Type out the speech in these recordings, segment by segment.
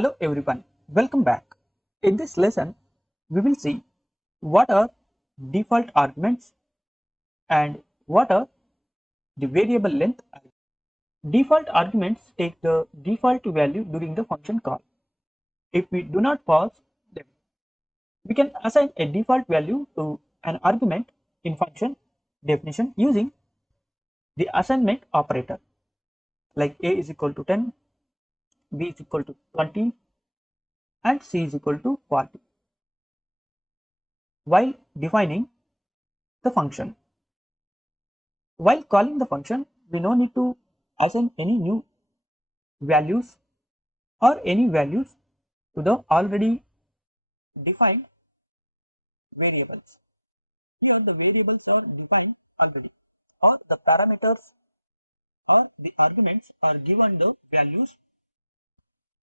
Hello everyone, welcome back. In this lesson, we will see what are default arguments and what are the variable length. Default arguments take the default value during the function call. If we do not pass them, we can assign a default value to an argument in function definition using the assignment operator like a is equal to 10, b is equal to 20 and c is equal to 40 while defining the function. While calling the function, we no need to assign any new values or any values to the already defined variables. Here the variables are defined already, or the parameters or the arguments are given the values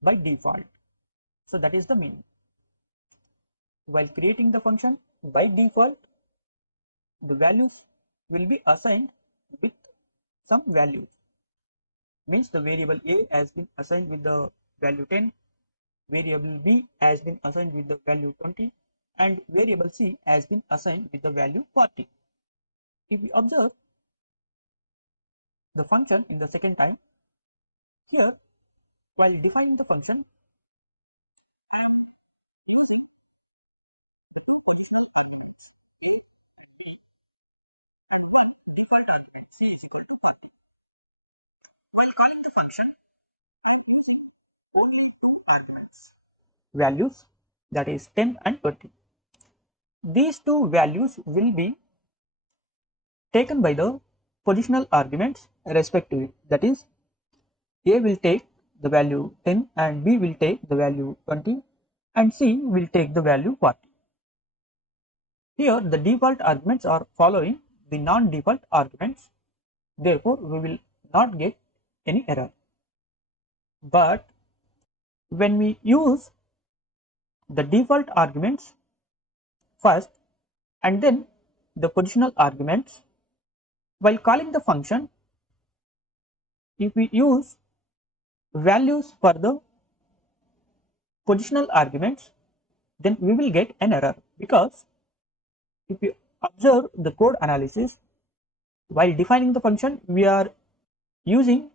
by default. So that is the meaning. While creating the function, by default, the values will be assigned with some values. Means the variable a has been assigned with the value 10, variable b has been assigned with the value 20, and variable c has been assigned with the value 40. If we observe the function in the second time, here while defining the function, default argument c is equal to 40. While calling the function, I am using only two arguments, values, that is 10 and 20. These two values will be taken by the positional arguments respectively, that is a will take the value 10 and b will take the value 20 and c will take the value 40. Here the default arguments are following the non-default arguments, therefore we will not get any error. But when we use the default arguments first and then the positional arguments while calling the function, if we use values for the positional arguments, then we will get an error, because if you observe the code analysis, while defining the function we are using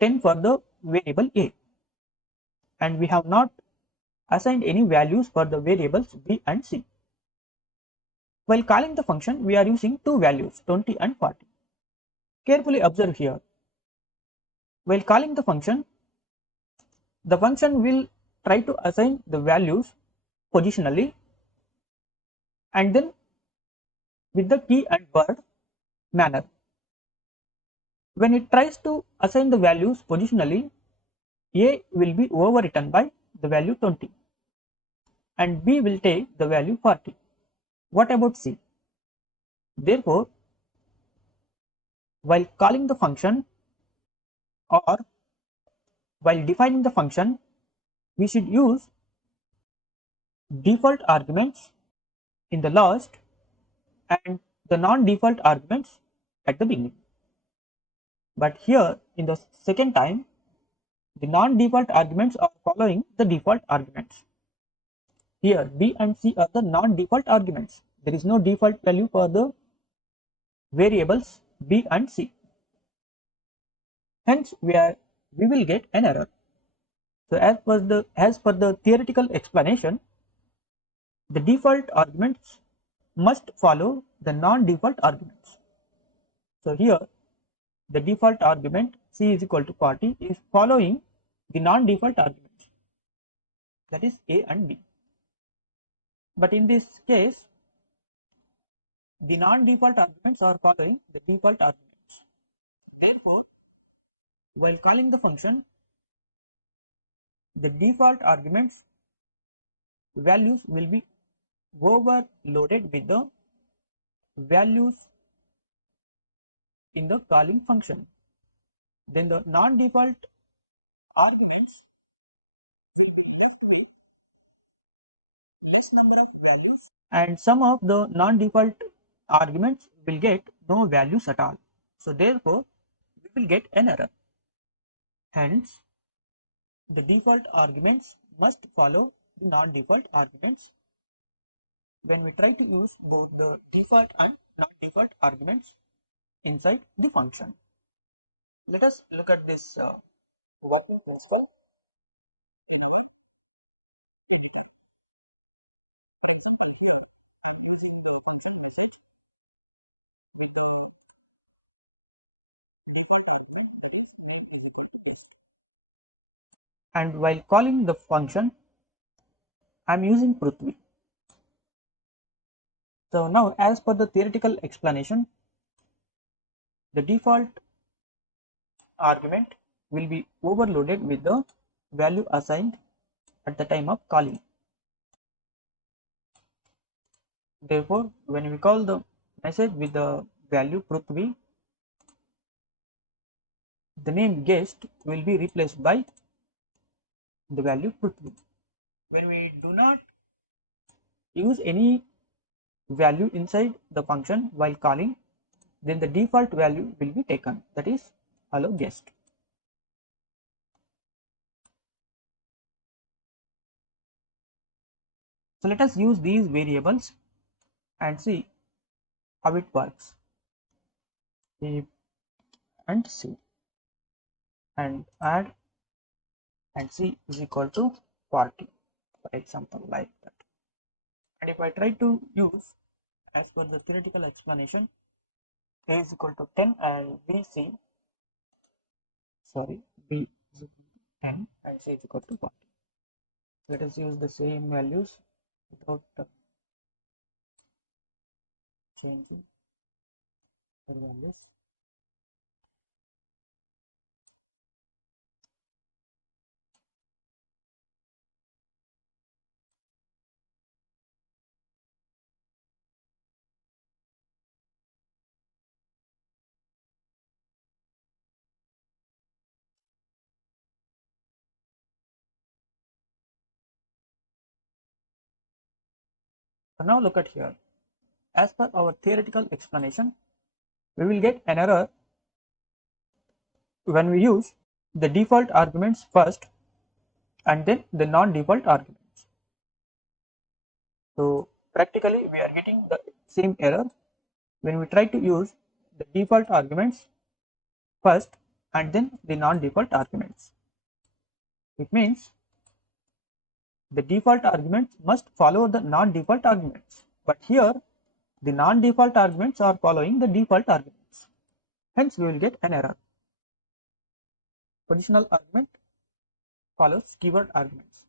10 for the variable a and we have not assigned any values for the variables b and c. While calling the function we are using two values 20 and 40. Carefully observe here. While calling the function will try to assign the values positionally and then with the key and word manner. When it tries to assign the values positionally, a will be overwritten by the value 20 and b will take the value 40. What about c? Therefore, while calling the function or while defining the function, we should use default arguments in the last and the non-default arguments at the beginning. But here in the second time, the non-default arguments are following the default arguments. Here b and c are the non-default arguments. There is no default value for the variables b and c. Hence we will get an error. So as per the theoretical explanation, the default arguments must follow the non-default arguments. So here the default argument c is equal to 40 is following the non-default arguments, that is a and b. But in this case, the non-default arguments are following the default arguments. Therefore, while calling the function, the default arguments values will be overloaded with the values in the calling function. Then the non-default arguments will be left with less number of values and some of the non-default arguments will get no values at all. So therefore we will get an error. Hence the default arguments must follow the non-default arguments when we try to use both the default and non-default arguments inside the function. Let us look at this working principle. And while calling the function, I am using Prithvi. So now, as per the theoretical explanation, the default argument will be overloaded with the value assigned at the time of calling. Therefore, when we call the message with the value Prithvi, the name guest will be replaced by the value Prithvi. When we do not use any value inside the function while calling, then the default value will be taken, that is hello guest. So let us use these variables and see how it works. A and C and add and C is equal to 40, for example, like that. And if I try to use as per the theoretical explanation, A is equal to 10 and B is equal to 10 and C is equal to 40. Let us use the same values without changing the values. So now look at here. As per our theoretical explanation, we will get an error when we use the default arguments first and then the non-default arguments. So practically we are getting the same error when we try to use the default arguments first and then the non-default arguments. It means the default arguments must follow the non-default arguments, but here the non-default arguments are following the default arguments. Hence we will get an error. Positional argument follows keyword arguments.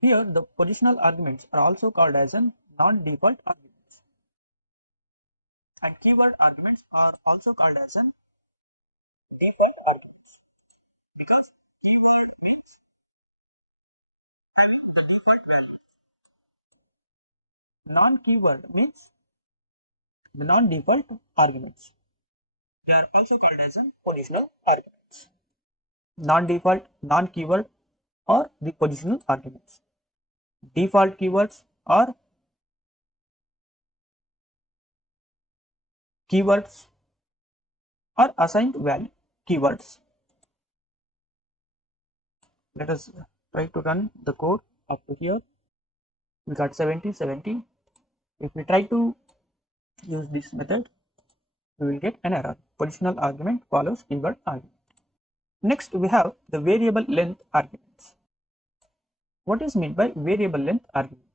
Here the positional arguments are also called as a non-default arguments, and keyword arguments are also called as a default arguments, because keyword means the default value. Non-keyword means the non-default arguments. They are also called as a positional arguments. Non-default, non-keyword or the positional arguments. Default keywords or keywords or assigned value keywords. Let us try to run the code up to here. We got 70, 70. If we try to use this method, we will get an error. Positional argument follows keyword argument. Next, we have the variable length arguments. What is meant by variable length argument?